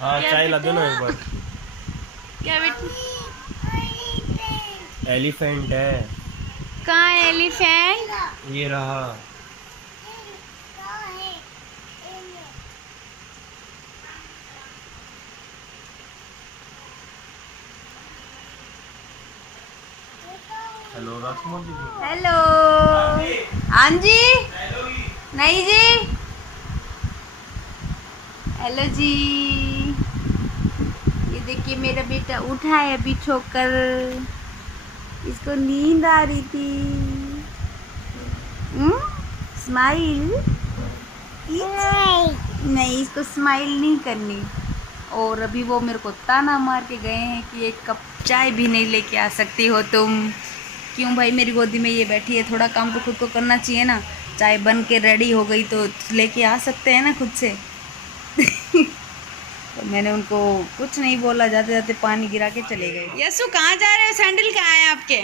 हाँ चाय ला दो ना एक बार। क्या बेटा? एलिफेंट है। कहाँ है एलिफेंट? ये रहा। हेलो राजकुमार जी। हेलो। हाँ जी। नहीं जी। हेलो जी। ये देखिए मेरा बेटा उठा है अभी सोकर। इसको नींद आ रही थी। स्माइल। नहीं, इसको स्माइल नहीं करनी। और अभी वो मेरे को ताना मार के गए हैं कि एक कप चाय भी नहीं लेके आ सकती हो तुम। क्यों भाई, मेरी गोदी में ये बैठी है, थोड़ा काम तो खुद को करना चाहिए ना। चाय बन के रेडी हो गई तो लेके आ सकते हैं ना खुद से। तो मैंने उनको कुछ नहीं बोला, जाते जाते पानी गिरा के चले गए। यस्सु कहाँ जा रहे हो? सैंडल कहाँ है आपके?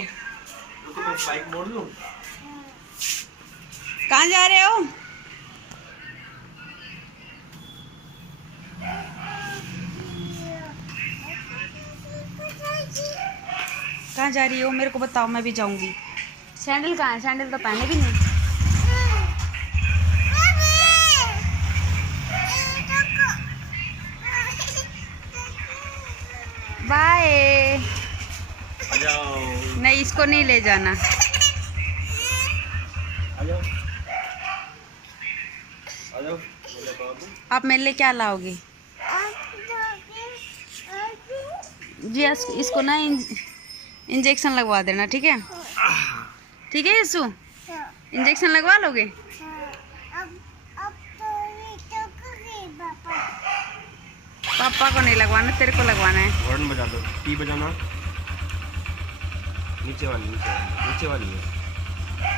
बाइक मोड़ दूं? कहाँ जा रहे हो? कहाँ जा रही हो मेरे को बताओ, मैं भी जाऊंगी। सैंडल कहाँ है? सैंडल तो पहने भी नहीं। बाय। आ जाओ। नहीं, इसको नहीं ले जाना। आ जाओ। आ जाओ मेरे बाबू। आप मेरे लिए क्या लाओगे? जी इसको ना इंजेक्शन लगवा देना, ठीक है? ठीक है यीशु, इंजेक्शन लगवा लोगे? पापा को नहीं लगवाना, तेरे को लगवाना है। हॉर्न बजा दो। टी बजाना। नीचे वाली, नीचे वाली, नीचे वाली है।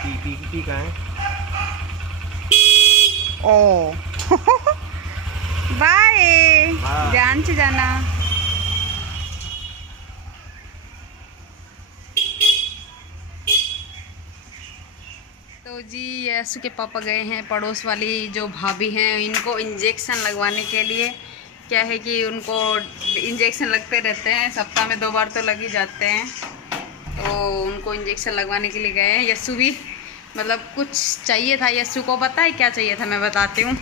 टी टी टी का है। ओ। बाय। हाँ। ध्यान से जाना। तो जी यीशु के पापा गए हैं पड़ोस वाली जो भाभी हैं इनको इंजेक्शन लगवाने के लिए। क्या है कि उनको इंजेक्शन लगते रहते हैं, सप्ताह में 2 बार तो लग ही जाते हैं। तो उनको इंजेक्शन लगवाने के लिए गए हैं। यस्सु भी मतलब कुछ चाहिए था, यस्सु को पता है क्या चाहिए था, मैं बताती हूँ।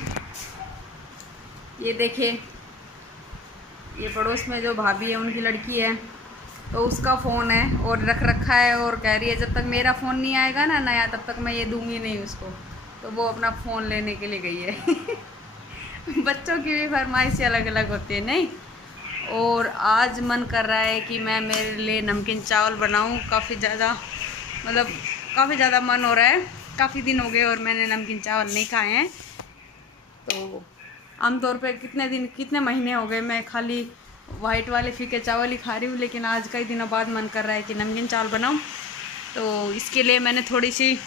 ये देखिए, ये पड़ोस में जो भाभी है उनकी लड़की है, तो उसका फ़ोन है और रख रखा है और कह रही है जब तक मेरा फ़ोन नहीं आएगा ना नया तब तक मैं ये दूंगी नहीं उसको। तो वो अपना फ़ोन लेने के लिए गई है। बच्चों की भी फरमाइश अलग अलग होती है नहीं। और आज मन कर रहा है कि मैं मेरे लिए नमकीन चावल बनाऊं। काफ़ी ज़्यादा मतलब काफ़ी ज़्यादा मन हो रहा है। काफ़ी दिन हो गए और मैंने नमकीन चावल नहीं खाए हैं। तो आमतौर पे कितने महीने हो गए मैं खाली वाइट वाले फीके चावल ही खा रही हूँ, लेकिन आज कई दिनों बाद मन कर रहा है कि नमकीन चावल बनाऊँ। तो इसके लिए मैंने थोड़ी सी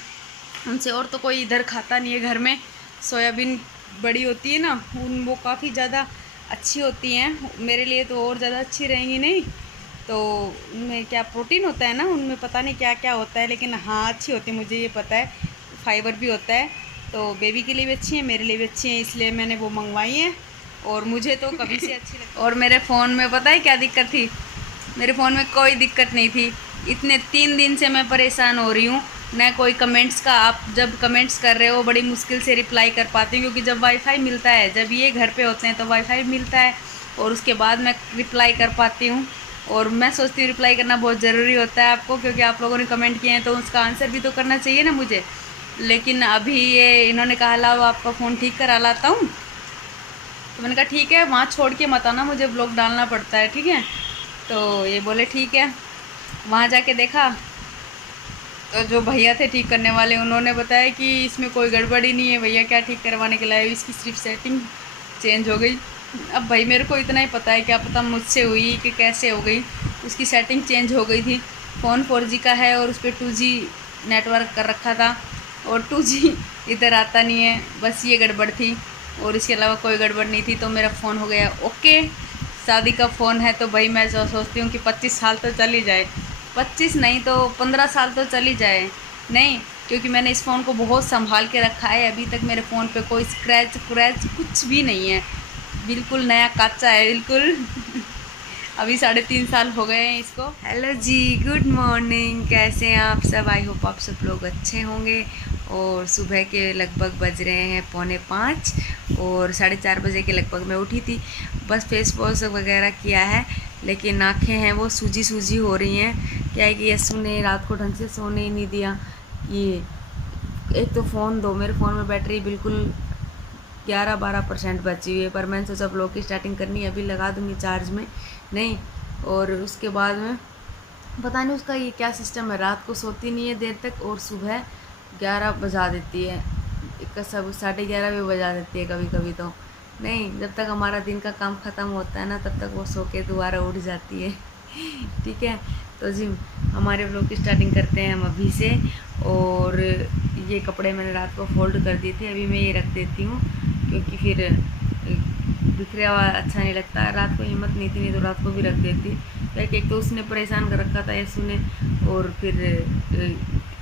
उनसे, और तो कोई इधर खाता नहीं है घर में, सोयाबीन बड़ी होती है ना वो काफ़ी ज़्यादा अच्छी होती हैं मेरे लिए, तो और ज़्यादा अच्छी रहेंगी नहीं। तो उनमें क्या प्रोटीन होता है ना, उनमें पता नहीं क्या क्या होता है, लेकिन हाँ अच्छी होती है, मुझे ये पता है। फाइबर भी होता है, तो बेबी के लिए भी अच्छी है, मेरे लिए भी अच्छी है, इसलिए मैंने वो मंगवाई हैं। और मुझे तो कभी से अच्छी लगती। और मेरे फ़ोन में पता है क्या दिक्कत थी? मेरे फ़ोन में कोई दिक्कत नहीं थी। इतने 3 दिन से मैं परेशान हो रही हूँ। न कोई कमेंट्स का, आप जब कमेंट्स कर रहे हो बड़ी मुश्किल से रिप्लाई कर पाती हूँ, क्योंकि जब वाईफाई मिलता है, जब ये घर पे होते हैं तो वाईफाई मिलता है और उसके बाद मैं रिप्लाई कर पाती हूँ। और मैं सोचती हूँ रिप्लाई करना बहुत ज़रूरी होता है आपको, क्योंकि आप लोगों ने कमेंट किए हैं तो उसका आंसर भी तो करना चाहिए ना मुझे। लेकिन अभी ये इन्होंने कहा लाओ आपका फ़ोन ठीक करा लाता हूँ। तो मैंने कहा ठीक है, वहाँ छोड़ के मत आना, मुझे ब्लॉग डालना पड़ता है, ठीक है? तो ये बोले ठीक है। वहाँ जाके देखा तो जो भैया थे ठीक करने वाले, उन्होंने बताया कि इसमें कोई गड़बड़ी नहीं है, भैया क्या ठीक करवाने के लाए, इसकी सिर्फ सेटिंग चेंज हो गई। अब भाई मेरे को इतना ही पता है, क्या पता मुझसे हुई कि कैसे हो गई, उसकी सेटिंग चेंज हो गई थी। फ़ोन 4G का है और उस पर 2G नेटवर्क कर रखा था, और 2G इधर आता नहीं है, बस ये गड़बड़ थी और इसके अलावा कोई गड़बड़ नहीं थी। तो मेरा फ़ोन हो गया ओके। शादी का फ़ोन है तो भाई मैं जो सोचती हूँ कि 25 साल तो चल ही जाए, 25 नहीं तो 15 साल तो चल ही जाए नहीं, क्योंकि मैंने इस फ़ोन को बहुत संभाल के रखा है। अभी तक मेरे फ़ोन पे कोई स्क्रैच क्रैच कुछ भी नहीं है। बिल्कुल नया कच्चा है बिल्कुल। अभी 3.5 साल हो गए हैं इसको। हेलो जी, गुड मॉर्निंग, कैसे हैं आप सब? आई होप आप सब लोग अच्छे होंगे। और सुबह के लगभग बज रहे हैं 4:45 और 4:30 बजे के लगभग मैं उठी थी। बस फेस वॉश वगैरह किया है, लेकिन आँखें हैं वो सूजी सूजी हो रही हैं। क्या है कि यस्सु ने रात को ढंग से सोने ही नहीं दिया। ये एक तो फ़ोन दो, मेरे फ़ोन में बैटरी बिल्कुल 11-12% बची हुई है, पर मैंने सोचा ब्लॉग की स्टार्टिंग करनी है, अभी लगा दूँगी चार्ज में नहीं। और उसके बाद में पता नहीं उसका ये क्या सिस्टम है, रात को सोती नहीं है देर तक और सुबह 11 बजा देती है, सब 11:30 भी बजा देती है कभी कभी। तो नहीं, जब तक हमारा दिन का काम ख़त्म होता है ना तब तक वो सो के दोबारा उठ जाती है। ठीक है, तो जी हमारे ब्लॉग की स्टार्टिंग करते हैं हम अभी से। और ये कपड़े मैंने रात को फोल्ड कर दिए थे, अभी मैं ये रख देती हूँ क्योंकि फिर बिखरा हुआ अच्छा नहीं लगता। रात को हिम्मत नहीं थी, नहीं तो रात को भी रख देती। एक तो उसने परेशान कर रखा था यस्सु ने, और फिर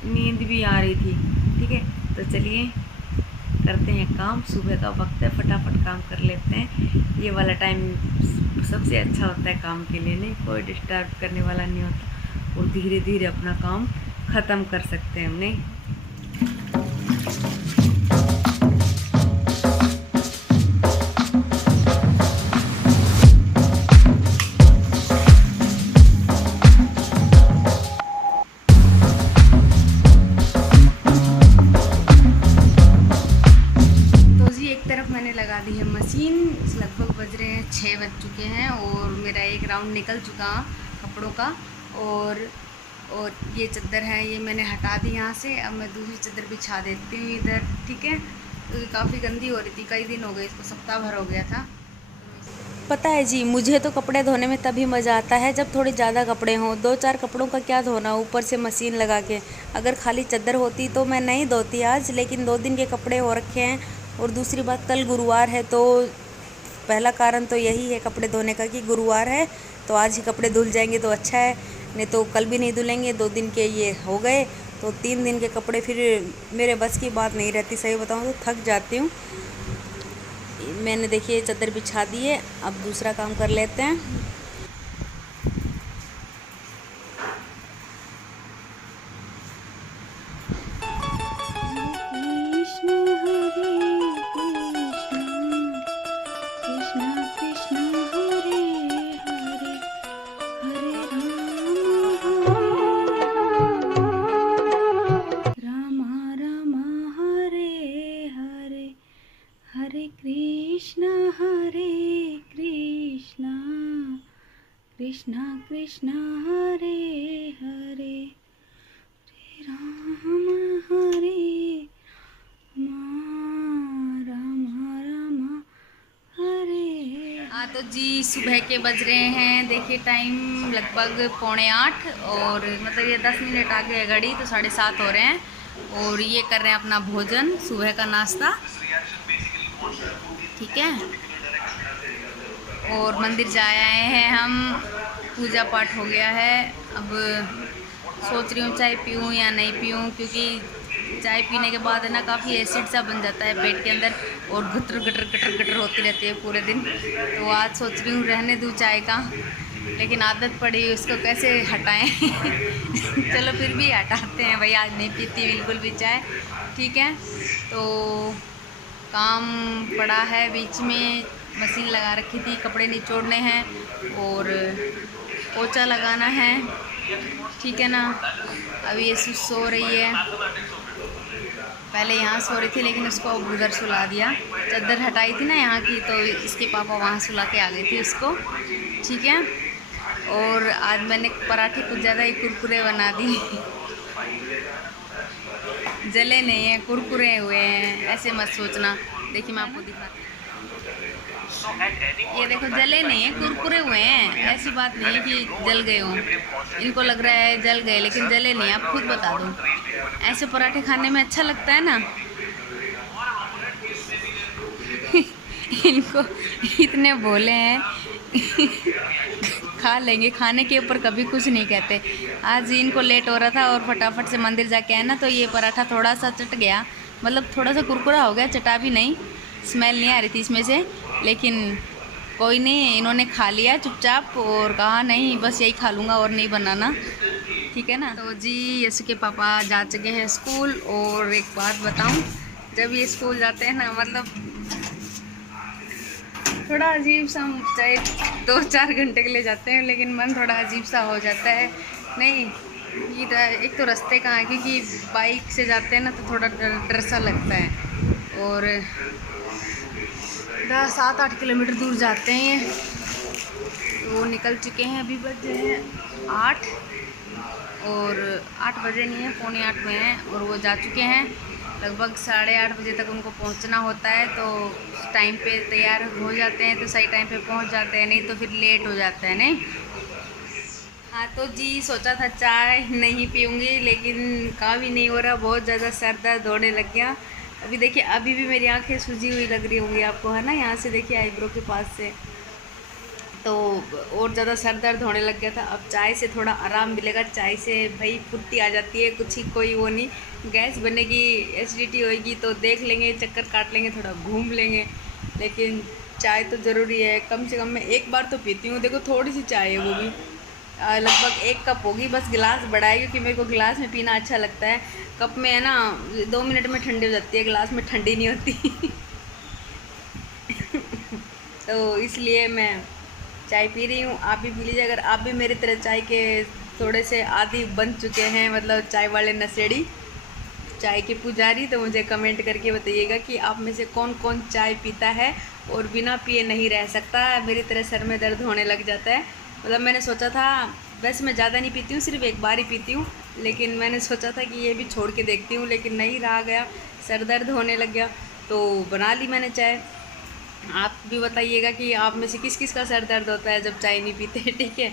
नींद भी आ रही थी। ठीक है, तो चलिए करते हैं काम। सुबह का वक्त है, फटाफट काम कर लेते हैं। ये वाला टाइम सबसे अच्छा होता है काम के लिए, नहीं कोई डिस्टर्ब करने वाला नहीं होता, और धीरे धीरे अपना काम ख़त्म कर सकते हैं हम। नहीं लगा दी है मशीन। लगभग बज रहे हैं 6 बज चुके हैं और मेरा एक राउंड निकल चुका कपड़ों का। और ये चादर है, ये मैंने हटा दी यहाँ से। अब मैं दूसरी चादर बिछा देती हूँ इधर। ठीक है, तो काफ़ी गंदी हो रही थी, कई दिन हो गए इसको, सप्ताह भर हो गया था। पता है जी, मुझे तो कपड़े धोने में तभी मज़ा आता है जब थोड़े ज़्यादा कपड़े हों। 2-4 कपड़ों का क्या धोना, ऊपर से मशीन लगा के। अगर खाली चादर होती तो मैं नहीं धोती आज, लेकिन 2 दिन के कपड़े हो रखे हैं। और दूसरी बात, कल गुरुवार है, तो पहला कारण तो यही है कपड़े धोने का कि गुरुवार है, तो आज ही कपड़े धुल जाएंगे तो अच्छा है, नहीं तो कल भी नहीं धुलेंगे। 2 दिन के ये हो गए तो 3 दिन के कपड़े फिर मेरे बस की बात नहीं रहती। सही बताऊँ तो थक जाती हूँ। मैंने देखिए चादर बिछा दी है, अब दूसरा काम कर लेते हैं। कृष्णा कृष्णा हरे हरे, हरे राम राम राम हरे। हाँ तो जी, सुबह के बज रहे हैं, देखिए टाइम लगभग 7:45 और मतलब ये 10 मिनट आगे है घड़ी, तो 7:30 हो रहे हैं। और ये कर रहे हैं अपना भोजन, सुबह का नाश्ता। ठीक है, और मंदिर जा आए हैं हम, पूजा पाठ हो गया है। अब सोच रही हूँ चाय पीऊँ या नहीं पीऊँ, क्योंकि चाय पीने के बाद है ना काफ़ी एसिड सा बन जाता है पेट के अंदर और गटर गटर गटर गटर होती रहती है पूरे दिन। तो आज सोच रही हूँ रहने दूँ चाय का, लेकिन आदत पड़ी, उसको कैसे हटाएं। चलो फिर भी हटाते हैं भाई, आज नहीं पीती बिल्कुल भी चाय। ठीक है, तो काम पड़ा है, बीच में मशीन लगा रखी थी, कपड़े निचोड़ने हैं और पोछा लगाना है। ठीक है ना, अभी ये सो रही है, पहले यहाँ सो रही थी लेकिन उसको उधर सुला दिया। चादर हटाई थी ना यहाँ की, तो इसके पापा वहाँ सुला के आ गई थी उसको। ठीक है, और आज मैंने पराठे कुछ ज़्यादा ही कुरकुरे बना दी। जले नहीं हैं, कुरकुरे हुए हैं, ऐसे मत सोचना। देखिए मैं आपको दिखाती हूँ, ये देखो जले नहीं है, कुरकुरे हुए हैं। ऐसी बात नहीं है कि जल गए हों, इनको लग रहा है जल गए, लेकिन जले नहीं। आप खुद बता दो, ऐसे पराठे खाने में अच्छा लगता है ना। इनको इतने भोले हैं, खा लेंगे, खाने के ऊपर कभी कुछ नहीं कहते। आज इनको लेट हो रहा था और फटाफट से मंदिर जाके आए ना, तो ये पराठा थोड़ा सा चट गया, मतलब थोड़ा सा कुरकुरा हो गया, चटा भी नहीं, स्मेल नहीं आ रही थी इसमें से। लेकिन कोई नहीं, इन्होंने खा लिया चुपचाप और कहा नहीं बस यही खा लूँगा और नहीं बनाना, ठीक है ना। तो जी यशु के पापा जा चुके हैं स्कूल। और एक बात बताऊं, जब ये स्कूल जाते हैं ना, मतलब थोड़ा अजीब सा, चाहे 2-4 घंटे के लिए जाते हैं लेकिन मन थोड़ा अजीब सा हो जाता है। नहीं ये एक तो रास्ते कहाँ है, क्योंकि बाइक से जाते हैं ना तो थोड़ा डर सा लगता है। और 7-8 किलोमीटर दूर जाते हैं। वो निकल चुके हैं, अभी बजे हैं 8, और 8 बजे नहीं है, 7:45 हुए हैं और वो जा चुके हैं। लगभग 8:30 बजे तक उनको पहुंचना होता है, तो टाइम पे तैयार हो जाते हैं तो सही टाइम पे पहुंच जाते हैं, नहीं तो फिर लेट हो जाता है। नहीं हाँ तो जी सोचा था चाय नहीं पीऊँगी, लेकिन काम ही नहीं हो रहा, बहुत ज़्यादा सर दर्द होने लग गया। अभी देखिए अभी भी मेरी आंखें सूजी हुई लग रही होंगी आपको, है ना, यहाँ से देखिए आईब्रो के पास से, तो और ज़्यादा सर दर्द होने लग गया था। अब चाय से थोड़ा आराम मिलेगा, चाय से भाई फुर्ती आ जाती है, कुछ ही कोई वो नहीं, गैस बनेगी, एसिडिटी होएगी तो देख लेंगे, चक्कर काट लेंगे, थोड़ा घूम लेंगे, लेकिन चाय तो ज़रूरी है। कम से कम मैं एक बार तो पीती हूँ, देखो थोड़ी सी चाय है, वो भी लगभग 1 कप होगी, बस गिलास बड़ा है क्योंकि मेरे को गिलास में पीना अच्छा लगता है। कप में है ना 2 मिनट में ठंडी हो जाती है, गिलास में ठंडी नहीं होती तो इसलिए मैं चाय पी रही हूँ, आप भी पी लीजिए। अगर आप भी मेरी तरह चाय के थोड़े से आदी बन चुके हैं, मतलब चाय वाले नशेड़ी, चाय के पुजारी, तो मुझे कमेंट करके बताइएगा कि आप में से कौन कौन चाय पीता है और बिना पिए नहीं रह सकता। मेरी तरह सर में दर्द होने लग जाता है। मतलब मैंने सोचा था, वैसे मैं ज़्यादा नहीं पीती हूँ, सिर्फ एक बार ही पीती हूँ, लेकिन मैंने सोचा था कि ये भी छोड़ के देखती हूँ, लेकिन नहीं रहा गया, सर दर्द होने लग गया, तो बना ली मैंने चाय। आप भी बताइएगा कि आप में से किस किस का सर दर्द होता है जब चाय नहीं पीते ठीक है।